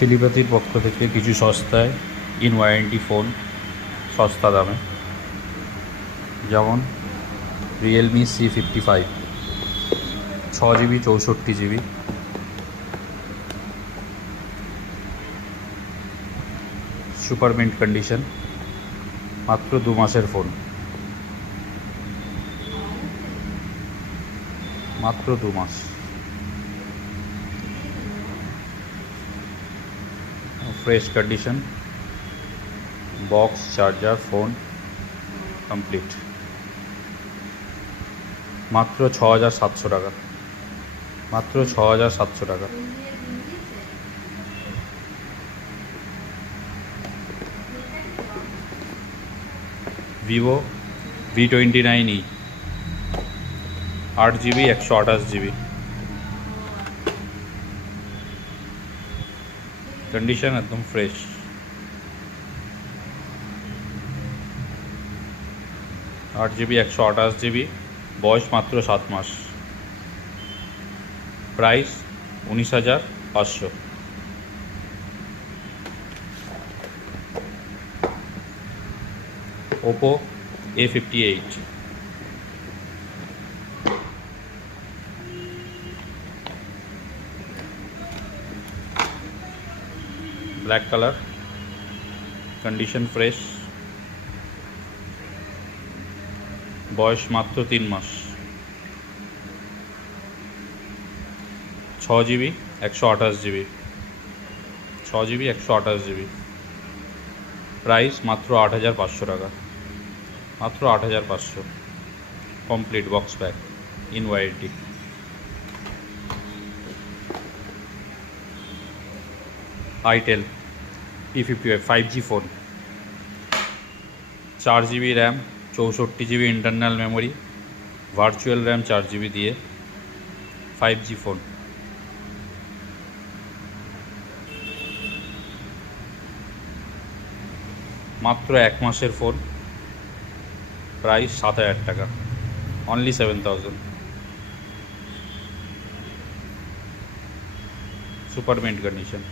টেলিপ্যাথির পক্ষ থেকে কিছু সস্তায় ইন ওয়ারেন্টি ফোন সস্তা দামে, যেমন Realme C55 6 GB 64 GB, super mint condition, মাত্র 2 মাসের ফোন, মাত্র 2 মাস। Fresh condition, box, charger, phone complete, মাত্র 6,700 টাকা, মাত্র 6,700 টাকা। ভিভো V29e 8 GB 128 GB, कंडीशन एकदम फ्रेश। 8 GB 128 GB, বয়স মাত্র 7 মাস, price 19,500। Oppo A58 black colour, condition fresh, बयस मात्र 3 मास, 6 GB 128 GB, 6 GB 128 GB, price मात्र 8,500 टाका, मात्र 8,500। Complete box pack in warranty. Itel P55 5G phone, 4 GB RAM, 64 GB internal memory, virtual RAM 4 GB दिए 5G फोन, मात्र 1 मासेर phone, price 7,000 टाका, only 7,000। Super mint condition.